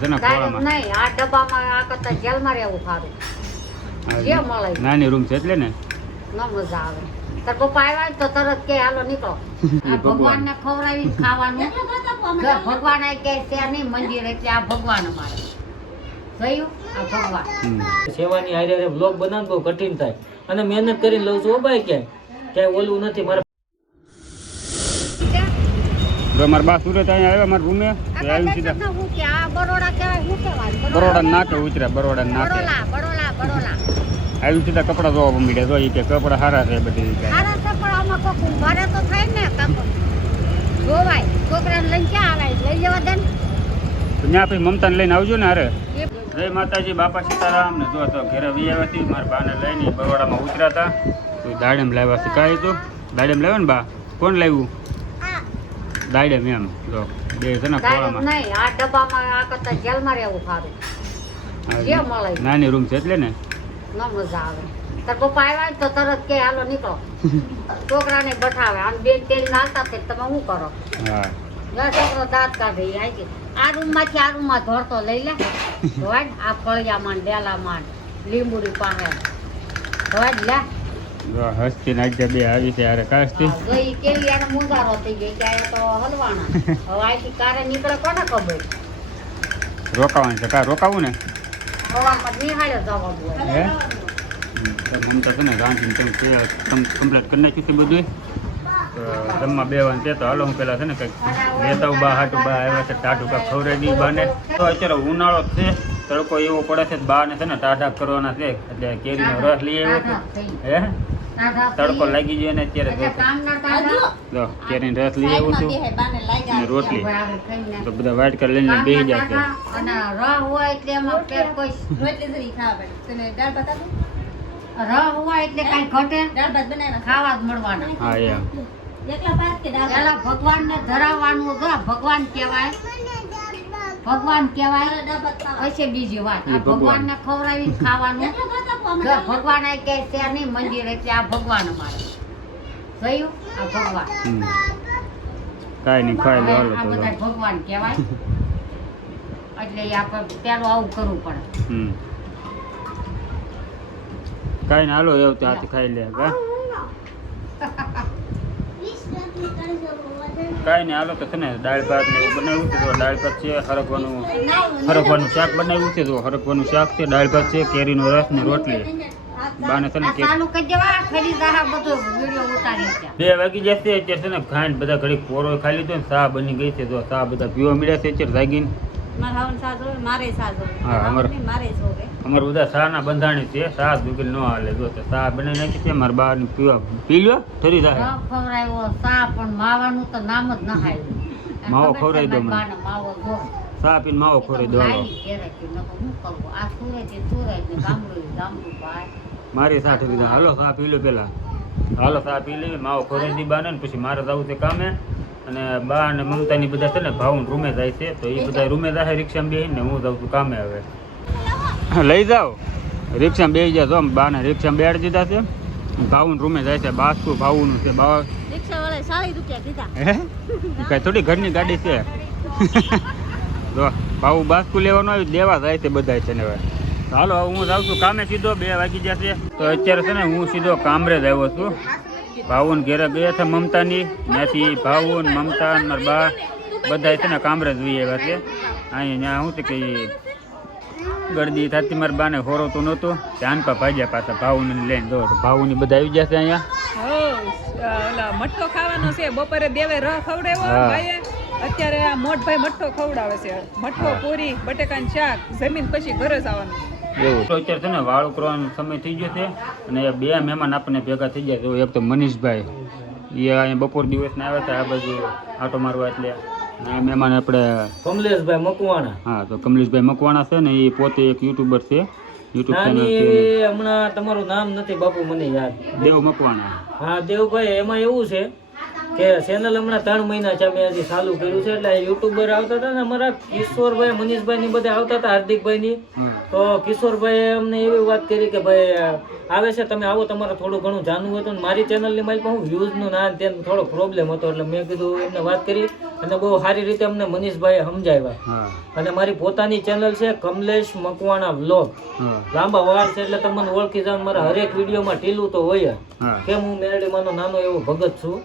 નહીં આ ડબ્બામાં આ કરતા જેલમાં રહેવું સારું. જે મળે નાની રૂમ છે એટલે ને ન મજા આવે. તાર પપ્પા આવ્યા ને તો તરત કે હાલો નીકળો. આ ભગવાનને ખવડાવી ખાવાનું. ભગવાન આ કે ત્યાં નહીં મંદિર એટલે આ ભગવાન અમારે જોયું આ ભગવાન. સેવાની હારે બ્લોગ બનાવવું બહુ કઠિન થાય અને મહેનત કરીને લઉં છું ભાઈ ક્યાંય ઓલું નથી મારે. મારા બા સુરત અહીંયા આવ્યા મારા રૂમે આવી સીધા બરોડા નાકે ઉતર્યા બરોડા નાકે આવી સીધા કપડા જોવા મળ્યા જો કે કપડા સારા છે બધી ત્યાં પછી મમતાને લઈને આવજો ને અરે જય માતાજી બાપા સીતારામ ને જો તો ઘરે વી આવ્યા હતી મારા બાને લઈને બરોડામાં ઉતર્યા હતા તો દાડેમ લાવ્યા છે કાંઈ તો દાડેમ લાવ્યા ને બા કોણ લાવ્યું દાડેમ એમ જો બે છે ને ખોળામાં નહીં આ ડબ્બામાં આ કરતા જેલમાં રહેવું સારું. જે મળે નાની રૂમ છે એટલે ને ન મજા આવે. તાર પપ્પા આવ્યા ને તો તરત કે હાલો નીકળો. છોકરાને બઠાવે અને બેન તેલ નાલતા તમે શું કરો? હા છોકરો દાંત કાઢે આ રૂમ માંથી આ રૂમ માં ધોરતો લઈ લે ધોવાડ આ ફળિયામાં ડેલામાં લીંબુડી પાસે ધોવાડ લે હસ્તી નાખજે બે આવી છે યાર કાસ્તી ગઈ કેવી યાર મુંગારો થઈ ગઈ કે તો હલવાના હવે આથી કારે નીકળે કોને ખબર રોકાવાનું છે કા રોકાવું ને હવામાં નિહાળે જવાનું હોય હે મમતા છે ને રાંધીને તમે કમ્પ્લીટ કરી નાખ્યું છે બધું જમવા બેવાનું છે તો હાલો હું પેલા છે ને કંઈક લેતા બા હાટું બા આવ્યા છે ટાઢું કાંક ખવડાવી દી બાને તો અત્યારે ઉનાળો છે તડકો એવો પડે છે બાને છે ને ટાઢા કરવાના છે એટલે કેરીનો રસ લઈ આવ્યો હે તડકો લાગી જાય ને અત્યારે જો કેરીનો રસ લઈ આવ્યો છું અને રોટલી તો બધા વાઇટ કલર લઈને બેસી જાય છે અને રહ હોય એટલે એમાં પેટ કોઈ રોટલી ખાવા પડે દાળ ભાત રહ હોય એટલે કાંઈ ઘટે દાળ ભાત બનાવ્યા ખાવા જ મળવાના હા એમ પેલા ભગવાનને ધરાવવાનું જો ભગવાન કહેવાય પછી બીજી વાત આ ભગવાનને ખવડાવી ખાવાનું. ભગવાન આ કે ત્યાં નહીં મંદિર એટલે આ ભગવાન અમારે જોયું આ ભગવાન કાંઈ નહીં ખાઈ લો આ બધા ભગવાન કહેવાય એટલે આપણે પેલું આવું કરવું પડે. કાંઈ ના હાલો એવું ત્યાંથી ખાઈ લે કાંઈ નહીં હાલો તો છે ને દાળ ભાત ને એવું બનાવ્યું છે તો દાળ ભાત છે હરગવાનું શાક બનાવ્યું છે તો હરગવાનું શાક છે દાળ ભાત છે કેરીનો રસ ને રોટલી બાને છે ને 2 વાગી જશે અત્યારે છે ને ખાઈને બધા ઘડી પોરો ખાઈ લીધો ને ચા બની ગઈ છે તો ચા બધા પીવા મળ્યા છે અત્યારે જાગીને હા અમારે બધા ચા ના બંધાણી છે ચા દુગલ ન હાલે જો તો ચા બનાવી નાખી છે મારા બા ને પીવા પી લ્યો થોડી ચા ચા પણ માવાનું તો નામ જ ના હાય માવો ખવડાવી દો મને માવો જો ચા પીને માવો ખવડાવી દો મારી ચા ઠરી જાય હાલો ચા પી લો પેલા હાલો ચા પી લેવી માવો ખવડાવી દી બાને પછી મારે જવું છે કામે અને બા અને મમતાની બધા છે ને ભાવન રૂમે જાય છે તો એ બધા રૂમે જાય રિક્ષામાં બેસીને હું જાઉં છું કામે હવે લઈ જાઓ રિક્ષામાં બેસી જાય તો બાને રિક્ષામાં બેસાડી દીધા છે ભાવન રૂમે જાય છે બાસકુ ભાવનું છે બા હે કઈ થોડી ઘરની ગાડી છે જો ભાવ બાસકુ લેવાનું આવ્યું દેવા જાય છે બધા છે ને હવે હાલો હું જાઉં છું કામે સીધો 2 વાગી જશે તો અત્યારે છે ને હું સીધો કામરેજ આવ્યો છું ભાવુન ઘેરે ગયા હતા મમતાની ત્યાંથી ભાવુન મમતા મારા બા બધા છે ને કામરેજ જઈ આવ્યા છે અહીંયા શું છે કે ગરદી થતી મારા બાને હોરોતું નહોતું ધ્યાન પર ભાજ્યા પાછા ભાવુને લઈને દો ભાવુની બધા આવી જશે અહીંયા મઠ્ઠો ખાવાનો છે બપોરે દેવે રહ ખવડાવ્યો ભાઈએ અત્યારે આ મોટભાઈ મઠ્ઠો ખવડાવે છે મઠ્ઠો પૂરી બટેકાનું શાક જમીન પછી ઘરે જ આવવાનું એવું તો અત્યારે છે ને વાળું કરવાનો સમય થઈ ગયો છે અને 2 મહેમાન આપણને ભેગા થઈ ગયા છે એક તો મનીષભાઈ એ અહીંયા બપોર દિવસના આવ્યા હતા આ બાજુ આટો મારવા એટલે મહેમાન આપણે કમલેશભાઈ મકવાણા હા તો કમલેશભાઈ મકવાણા છે ને એ પોતે એક યુટ્યુબર છે યુટ્યુબ ચેનલ છે હમણાં તમારું નામ નથી બાપુ મને યાદ દેવ મકવાણા હા દેવભાઈ એમાં એવું છે કે ચેનલ હમણાં 3 મહિના છે મેં હજી ચાલુ કર્યું છે. એટલે યુટ્યુબર આવતા હતા ને અમારા કિશોરભાઈ, મનીષભાઈ ની બધા આવતા હતા, હાર્દિકભાઈ ની. તો કિશોરભાઈ અમને એવી વાત કરી કે ભાઈ આવે છે, તમે આવો, તમારે થોડું ઘણું જાણવું હોય તો. મારી ચેનલની મારી પાસે વ્યૂઝનું ના તેનું થોડો પ્રોબ્લેમ હતો, એટલે મેં કીધું એમને વાત કરી અને બહુ સારી રીતે અમને મનીષભાઈએ સમજાવ્યા. હા અને મારી પોતાની ચેનલ છે કમલેશ મકવાણા વ્લોગ. હા લાંબા વાર છે એટલે તમને ઓળખી જાવ. મારા હરેક વિડીયોમાં ટીલું તો હોય જ. હા કેમ હું મેરડીમાંનો નાનો એવો ભગત છું.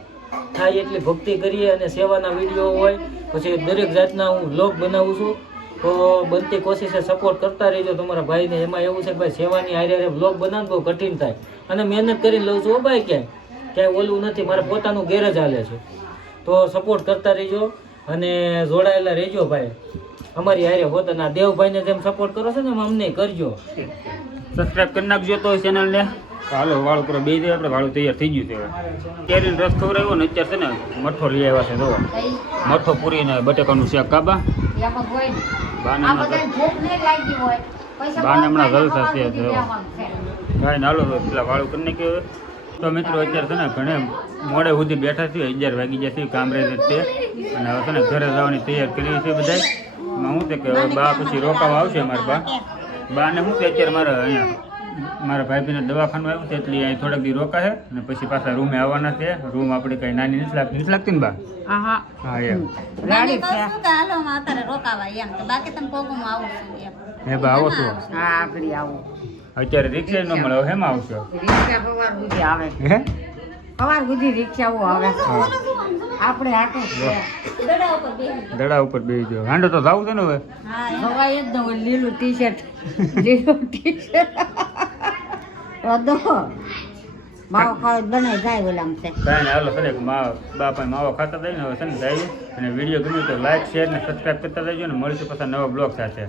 થાય એટલી ભક્તિ કરીએ અને સેવાના વિડીયો હોય, પછી દરેક જાતના હું વ્લોગ બનાવું છું. તો બનતી કોશિશે સપોર્ટ કરતા રહેજો તમારા ભાઈને. એમાં એવું છે કે ભાઈ સેવાની હારે વ્લોગ બનાવવું બહુ કઠિન થાય અને મહેનત કરીને લઉં છું. ભાઈ ક્યાંય ઓલું નથી, મારે પોતાનું ગેરેજ હાલે છે. તો સપોર્ટ કરતા રહેજો અને જોડાયેલા રહેજો ભાઈ અમારી હારે હોત. અને આ દેવભાઈને જેમ સપોર્ટ કરો છો ને એમ અમને કરજો. સબસ્ક્રાઇબ કરી નાખજો તો ચેનલને. હાલો વાળું કરો, બે દે આપણે વાળું તૈયાર થઈ ગયું છે. હવે કેરીનો રસ ખવડાવ્યો ને અત્યારે છે ને મઠો લઈ આવ્યા છે. જો મઠો પૂરીને બટેકાનું શાક કાબા. એમાં કોઈ નહીં. બાને આ હમણાં બધાને ભૂખ નહીં લાગી હોય પૈસા બાને હમણાં બહુ જલસા છે. ખાઈને જો બેવાનું છે. કાંઈ હાલો તો પેલા વાળું કરી નાખ્યું. તો મિત્રો અત્યારે છે ને ઘણે મોડે સુધી બેઠા છીએ, 11 વાગી ગયા છે કામરેજ તે. અને હવે છે ને ઘરે જવાની તૈયાર કરી છે બધા. એમાં શું છે કે હવે બા પછી રોકાવા આવશે મારા બાને શું છે અત્યારે મારે અહીંયા મારા ભાઈબીને દવાખાનું આવ્યું છે એટલે અહીં થોડાક દી રોકાશે અને પછી પાછા રૂમે આવવાના છે. રૂમ આપણે કઈ નાની નથી લાગતી ને બા? આહા. હા એમ. રાડી છે. હે બા આવો છો? હા આગળ આવો. અત્યારે રિક્ષા ન મળે, હવે હેમાં આવશો? રિક્ષા સવાર સુધી આવે. હે સવાર સુધી રિક્ષાઓ આવે. આપણે હાટું છે. દડા ઉપર બેસી જાઓ. હાંડો તો જાવું છે ને હવે. સવાય જ ન હોય. લીલું ટી-શર્ટ લીલું ટી-શર્ટ વધો માવો ખાવા બનાવી જાય ઓલામ છે. કાંઈ ને હાલો છે ને બાપા માવો ખાતા જાય ને હવે છે ને જાય. અને વિડીયો ગમે તો લાઈક શેર ને સબસ્ક્રાઈબ કરતા જજો ને મળીશું પાછા નવા બ્લોગ સાથે.